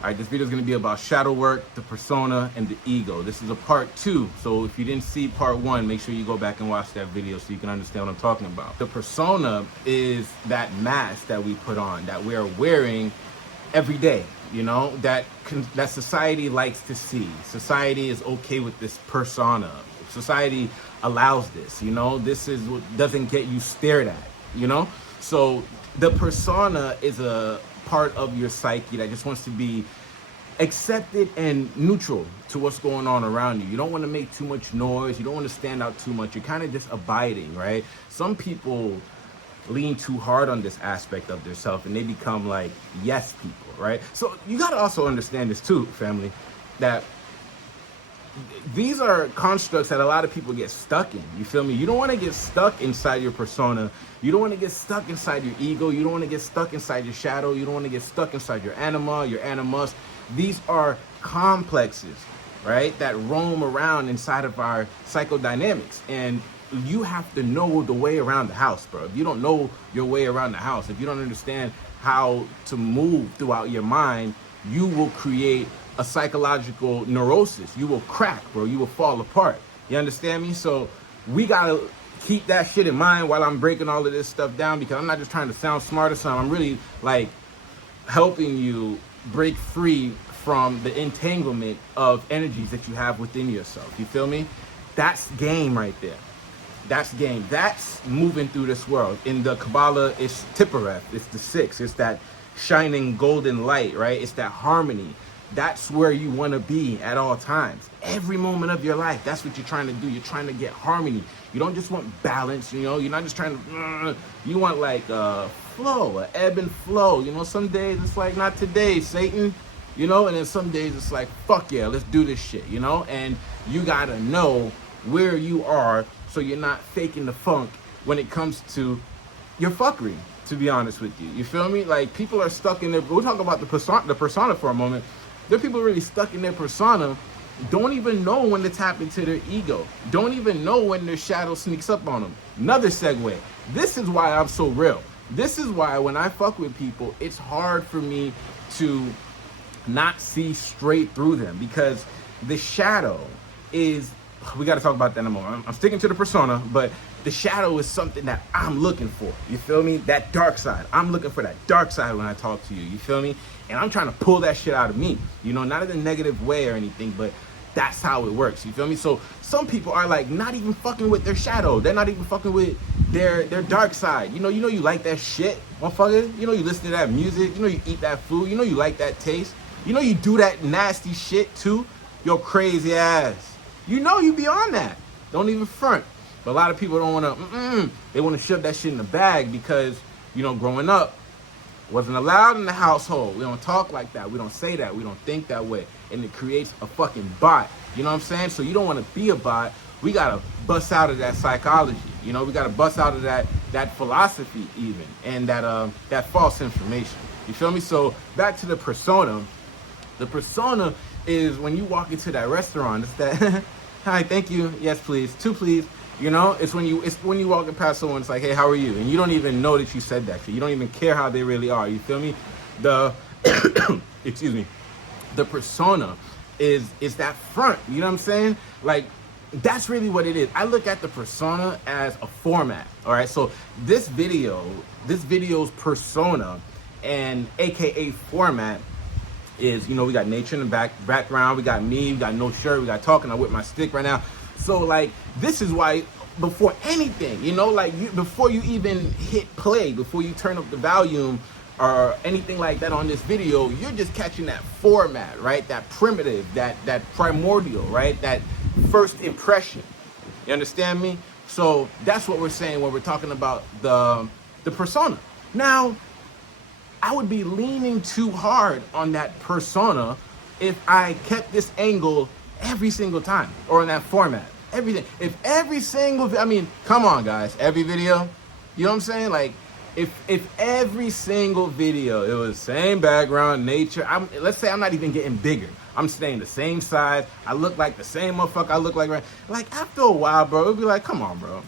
All right, this video is going to be about shadow work, the persona, and the ego. This is a part 2, so if you didn't see part 1, make sure you go back and watch that video so you can understand what I'm talking about. The persona is that mask that we put on, that we are wearing every day, you know, that society likes to see. Society is okay with this persona. Society allows this, you know. This is what doesn't get you stared at, you know. So the persona is a part of your psyche that just wants to be accepted and neutral to what's going on around you. You don't want to make too much noise. You don't want to stand out too much. You're kind of just abiding, right? Some people lean too hard on this aspect of themselves and they become like yes people, right? So you got to also understand this too, family, that these are constructs that a lot of people get stuck in. You feel me? You don't want to get stuck inside your persona. You don't want to get stuck inside your ego. You don't want to get stuck inside your shadow. You don't want to get stuck inside your anima, your animus. These are complexes, right, that roam around inside of our psychodynamics. And you have to know the way around the house, bro. If you don't know your way around the house, if you don't understand how to move throughout your mind, you will create a psychological neurosis. You will crack, bro. You will fall apart. You understand me? So we gotta keep that shit in mind while I'm breaking all of this stuff down, because I'm not just trying to sound smart or something. I'm really like helping you break free from the entanglement of energies that you have within yourself. You feel me? That's game right there. That's game. That's moving through this world. In the Kabbalah, it's Tiphareth. It's the 6. It's that shining golden light, right? It's that harmony. That's where you want to be at all times. Every moment of your life, that's what you're trying to do. You're trying to get harmony. You don't just want balance, you know. You're not just trying to, you want like flow, an ebb and flow. You know, some days it's like, not today, Satan, you know, and then some days it's like, fuck yeah, let's do this shit, you know. And you got to know where you are so you're not faking the funk when it comes to your fuckery, to be honest with you. You feel me? Like, people are stuck in their, we'll talk about the persona for a moment. There are people really stuck in their persona, don't even know when to tap into their ego, don't even know when their shadow sneaks up on them. Another segue. This is why I'm so real. This is why when I fuck with people, it's hard for me to not see straight through them, because the shadow is, we got to talk about that in a moment. I'm sticking to the persona, but the shadow is something that I'm looking for. You feel me? That dark side. I'm looking for that dark side when I talk to you. You feel me? And I'm trying to pull that shit out of me. You know, not in a negative way or anything, but that's how it works. You feel me? So some people are like not even fucking with their shadow. They're not even fucking with their dark side. You know you like that shit, motherfucker. You know you listen to that music. You know you eat that food. You know you like that taste. You know you do that nasty shit too. Your crazy ass. You know you be on that. Don't even front. But a lot of people don't want to, they want to shove that shit in the bag because, you know, growing up, wasn't allowed in the household. We don't talk like that. We don't say that. We don't think that way. And it creates a fucking bot. You know what I'm saying? So you don't want to be a bot. We got to bust out of that psychology. You know, we got to bust out of that philosophy even, and that false information. You feel me? So back to the persona. The persona is when you walk into that restaurant. It's that, hi, thank you. Yes, please. 2, please. You know, it's when you walking past someone, it's like, hey, how are you? And you don't even know that you said that shit. You don't even care how they really are. You feel me? The excuse me. The persona is that front. You know what I'm saying? Like, that's really what it is. I look at the persona as a format. All right. So this video's persona and AKA format is, you know, we got nature in the background. We got me. We got no shirt. We got talking. I'm with my stick right now. So, like, this is why before anything, you know, like, before you even hit play, before you turn up the volume or anything like that on this video, you're just catching that format, right? That primitive, that primordial, right? That first impression. You understand me? So that's what we're saying when we're talking about the persona. Now, I would be leaning too hard on that persona if I kept this angle every single time, or in that format, everything. If every single, I mean, come on guys, every video, you know what I'm saying? Like, if every single video, it was same background, nature, let's say I'm not even getting bigger. I'm staying the same size. I look like the same motherfucker I look like, right? Like, after a while, bro, it'd be like, come on, bro.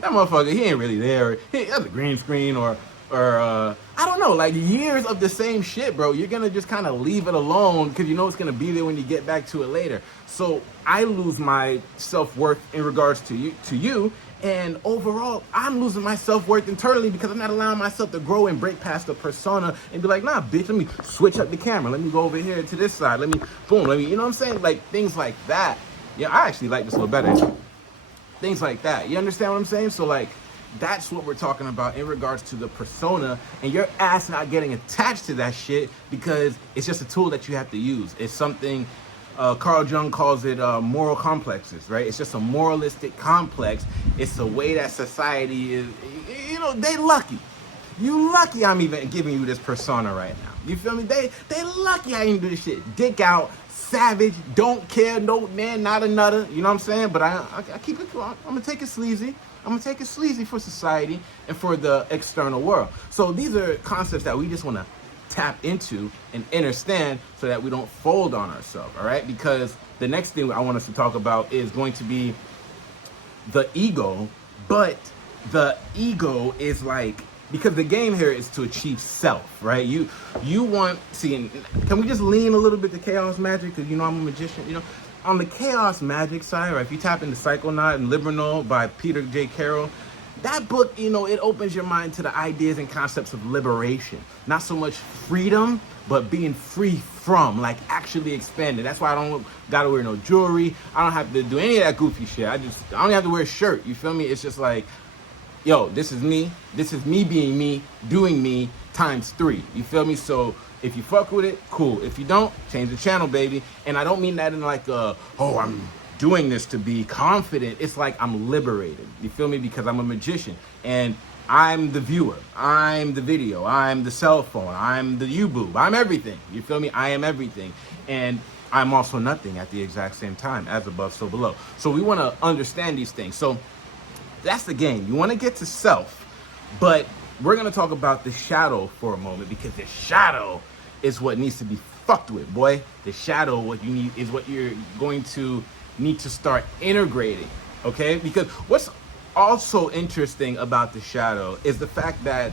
That motherfucker, he ain't really there. That's a green screen, or or I don't know, like years of the same shit, bro. You're gonna just kind of leave it alone because you know it's gonna be there when you get back to it later. So I lose my self-worth in regards to you, and overall I'm losing my self-worth internally because I'm not allowing myself to grow and break past the persona and be like, nah, bitch, let me switch up the camera, let me go over here to this side, let me boom, let me, you know what I'm saying, like things like that. Yeah, I actually like this a little better. Things like that, you understand what I'm saying? So like, that's what we're talking about in regards to the persona, and your ass not getting attached to that shit because it's just a tool that you have to use. It's something, Carl Jung calls it moral complexes, right? It's just a moralistic complex. It's the way that society is, you know, they lucky. You lucky I'm even giving you this persona right now. You feel me? They lucky I ain't do this shit. Dick out, savage, don't care, no man, not another. You know what I'm saying? But I keep it, I'm gonna take it sleazy. I'm gonna take it sleazy for society and for the external world. So these are concepts that we just wanna tap into and understand so that we don't fold on ourselves, all right? Because the next thing I want us to talk about is going to be the ego, but the ego is like, because the game here is to achieve self, right? You want, see, can we just lean a little bit to chaos magic? Because you know I'm a magician, you know? On the chaos magic side, right, if you tap into Psychonaut and Liminal by Peter J. Carroll, that book, you know, it opens your mind to the ideas and concepts of liberation. Not so much freedom, but being free from, like actually expanded. That's why I don't gotta wear no jewelry. I don't have to do any of that goofy shit. I don't have to wear a shirt, you feel me? It's just like, yo, this is me being me, doing me times 3. You feel me? So if you fuck with it, cool. If you don't, change the channel, baby. And I don't mean that in like oh, I'm doing this to be confident. It's like I'm liberated. You feel me? Because I'm a magician and I'm the viewer. I'm the video. I'm the cell phone. I'm the U-boob. I'm everything. You feel me? I am everything. And I'm also nothing at the exact same time, as above, so below. So we want to understand these things. So that's the game. You want to get to self, but we're going to talk about the shadow for a moment, because the shadow is what needs to be fucked with, boy. The shadow, what you need, is what you're going to need to start integrating, okay? Because what's also interesting about the shadow is the fact that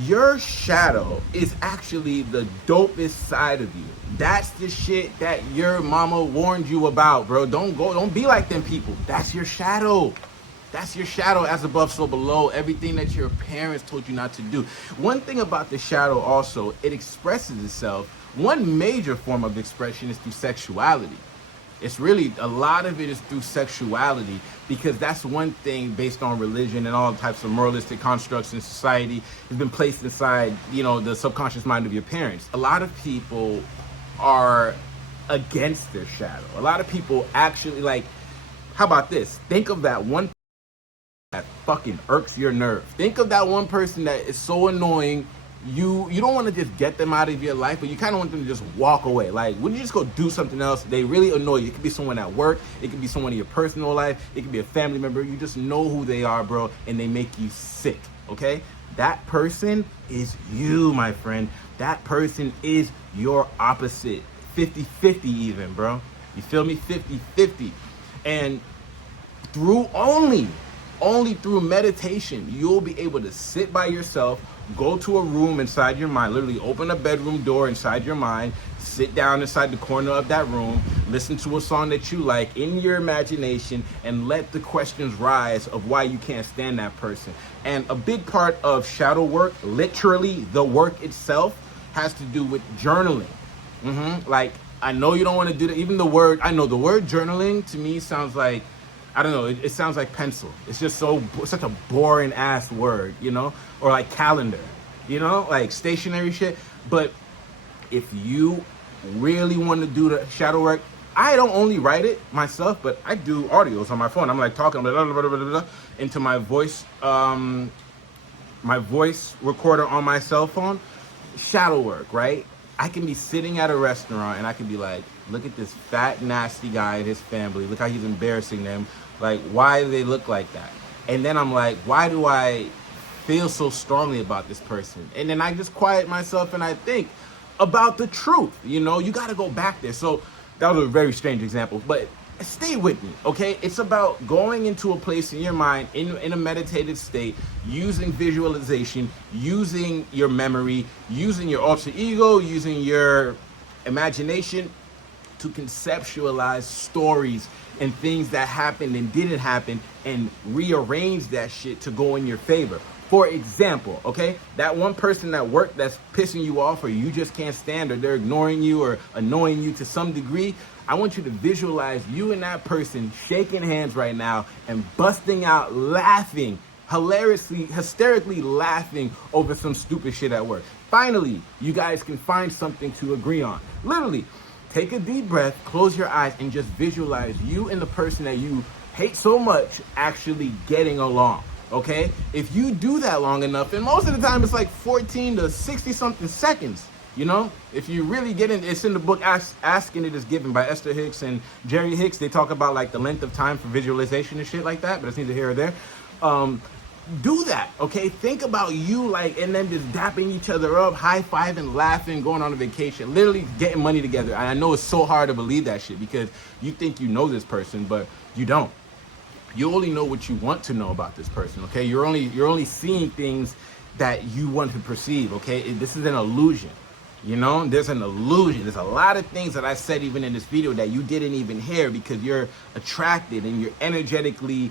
your shadow is actually the dopest side of you. That's the shit that your mama warned you about, bro. Don't be like them people. That's your shadow. That's your shadow, as above, so below. Everything that your parents told you not to do. One thing about the shadow also, it expresses itself. One major form of expression is through sexuality. It's really, a lot of it is through sexuality, because that's one thing based on religion and all types of moralistic constructs in society has been placed inside, you know, the subconscious mind of your parents. A lot of people are against their shadow. A lot of people actually, like, how about this? Think of that one that fucking irks your nerve. Think of that one person that is so annoying. You don't want to just get them out of your life, but you kind of want them to just walk away. Like, when you just go do something else, they really annoy you. It could be someone at work. It could be someone in your personal life. It could be a family member. You just know who they are, bro, and they make you sick, okay? That person is you, my friend. That person is your opposite. 50-50 even, bro. You feel me? 50-50. And through only through meditation, you'll be able to sit by yourself, go to a room inside your mind, literally open a bedroom door inside your mind, sit down inside the corner of that room, listen to a song that you like in your imagination, and let the questions rise of why you can't stand that person. And a big part of shadow work, literally the work itself, has to do with journaling. Like, I know you don't want to do that. Even the word, I know the word journaling to me sounds like, I don't know, it sounds like pencil. It's just such a boring ass word, you know? Or like calendar, you know? Like stationary shit. But if you really want to do the shadow work, I don't only write it myself, but I do audios on my phone. I'm like talking blah, blah, blah, blah, blah, into my voice recorder on my cell phone. Shadow work, right? I can be sitting at a restaurant and I can be like, look at this fat, nasty guy and his family. Look how he's embarrassing them. Like, why do they look like that? And then I'm like, why do I feel so strongly about this person? And then I just quiet myself and I think about the truth. You know, you got to go back there. So that was a very strange example. But stay with me, okay? It's about going into a place in your mind, in a meditative state, using visualization, using your memory, using your alter ego, using your imagination to conceptualize stories and things that happened and didn't happen, and rearrange that shit to go in your favor. For example, okay, that one person at work that's pissing you off, or you just can't stand, or they're ignoring you or annoying you to some degree, I want you to visualize you and that person shaking hands right now and busting out laughing, hysterically laughing over some stupid shit at work. Finally, you guys can find something to agree on. Literally, take a deep breath, close your eyes, and just visualize you and the person that you hate so much actually getting along. Okay, if you do that long enough, and most of the time it's like 14 to 60 something seconds, you know, if you really get in, it's in the book Asking It Is Given by Esther Hicks and Jerry Hicks. They talk about like the length of time for visualization and shit like that, but it's neither here or there. Do that, okay? Think about you, like, and then just dapping each other up, high-fiving, laughing, going on a vacation, literally getting money together. And I know it's so hard to believe that shit because you think you know this person, but you don't. You only know what you want to know about this person, okay? You're only seeing things that you want to perceive, okay? This is an illusion, you know? There's an illusion. There's a lot of things that I said even in this video that you didn't even hear because you're attracted and you're energetically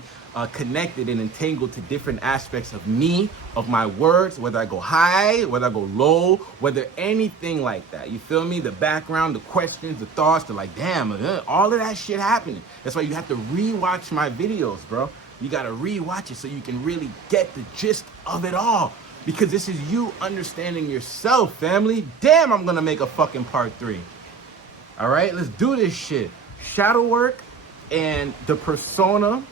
connected and entangled to different aspects of me, of my words, whether I go high, whether I go low, whether anything like that. You feel me? The background, the questions, the thoughts, they're like, damn, all of that shit happening. That's why you have to rewatch my videos, bro. You got to rewatch it so you can really get the gist of it all. Because this is you understanding yourself, family. Damn, I'm going to make a fucking part 3. All right, let's do this shit. Shadow work and the persona.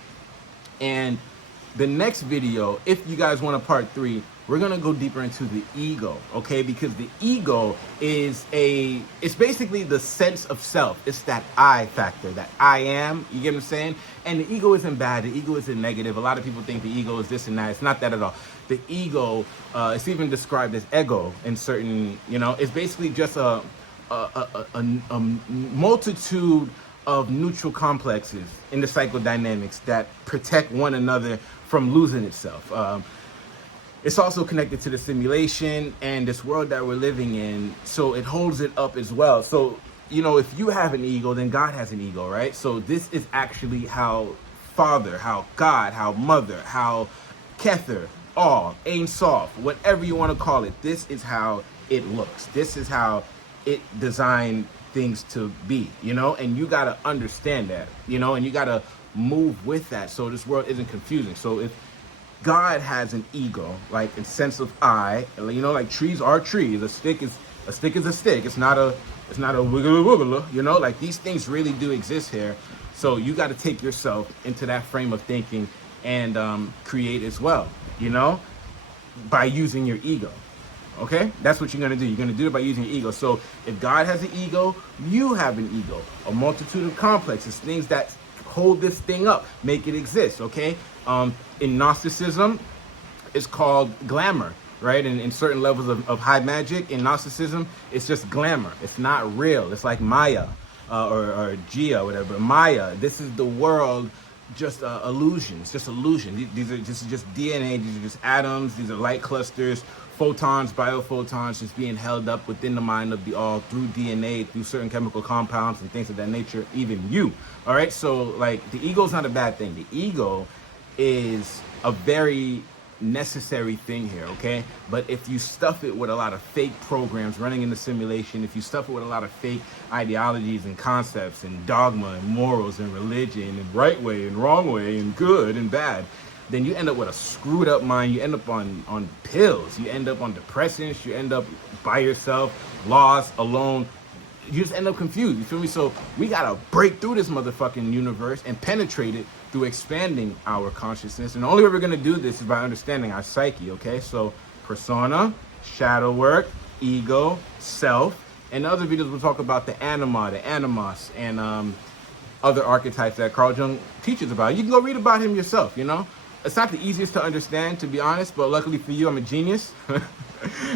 And the next video, if you guys want a part 3, we're gonna go deeper into the ego, okay? Because the ego is it's basically the sense of self. It's that I factor, that I am, you get what I'm saying? And the ego isn't bad, the ego isn't negative. A lot of people think the ego is this and that. It's not that at all. The ego, it's even described as ego in certain, you know, it's basically just a multitude of neutral complexes in the psychodynamics that protect one another from losing itself. It's also connected to the simulation and this world that we're living in, so it holds it up as well. So, you know, if you have an ego, then God has an ego, right? So this is actually how Father, how God, how Mother, how Kether, all, Ein Sof, whatever you want to call it, this is how it looks. This is how it designed things to be, you know, and you got to understand that, you know, and you got to move with that so this world isn't confusing. So if God has an ego, like in sense of I, you know, like trees are trees, a stick is a stick. It's not a wiggler, you know, like these things really do exist here. So you got to take yourself into that frame of thinking and create as well, you know, by using your ego. Okay, that's what you're gonna do. You're gonna do it by using your ego. So if God has an ego, you have an ego. A multitude of complexes, things that hold this thing up, make it exist. Okay. In Gnosticism, it's called glamour, right? And in certain levels of high magic, in Gnosticism, it's just glamour. It's not real. It's like Maya or Gia, whatever. Maya. This is the world. Just illusions, just illusion. These are just DNA. These are just atoms. These are light clusters, photons, biophotons, just being held up within the mind of the all through DNA, through certain chemical compounds and things of that nature. Even you. All right. So like the ego is not a bad thing. The ego is a very necessary thing here, okay? But if you stuff it with a lot of fake programs running in the simulation, if you stuff it with a lot of fake ideologies and concepts and dogma and morals and religion and right way and wrong way and good and bad, then you end up with a screwed up mind. You end up on pills. You end up on depressants. You end up by yourself, lost, alone. You just end up confused. You feel me? So we gotta break through this motherfucking universe and penetrate it through expanding our consciousness. And the only way we're gonna do this is by understanding our psyche, okay? So persona, shadow work, ego, self, and other videos we'll talk about the anima, the animus, and other archetypes that Carl Jung teaches about. You can go read about him yourself, you know? It's not the easiest to understand, to be honest, but luckily for you, I'm a genius.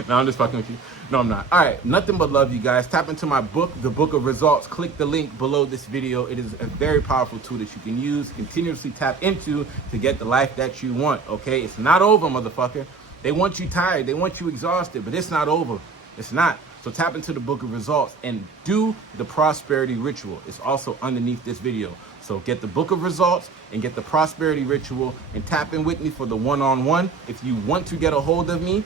No, I'm just fucking with you. No, I'm not. All right, nothing but love, you guys. Tap into my book, The Book of Results. Click the link below this video. It is a very powerful tool that you can use, continuously tap into to get the life that you want, okay? It's not over, motherfucker. They want you tired. They want you exhausted, but it's not over. It's not. So tap into the Book of Results and do the prosperity ritual. It's also underneath this video. So get the Book of Results and get the prosperity ritual and tap in with me for the one-on-one. If you want to get a hold of me,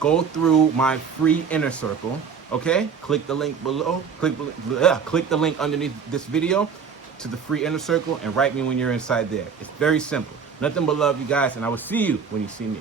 go through my free inner circle, okay? Click the link below, click the link underneath this video to the free inner circle and write me when you're inside there. It's very simple. Nothing but love, you guys, and I will see you when you see me.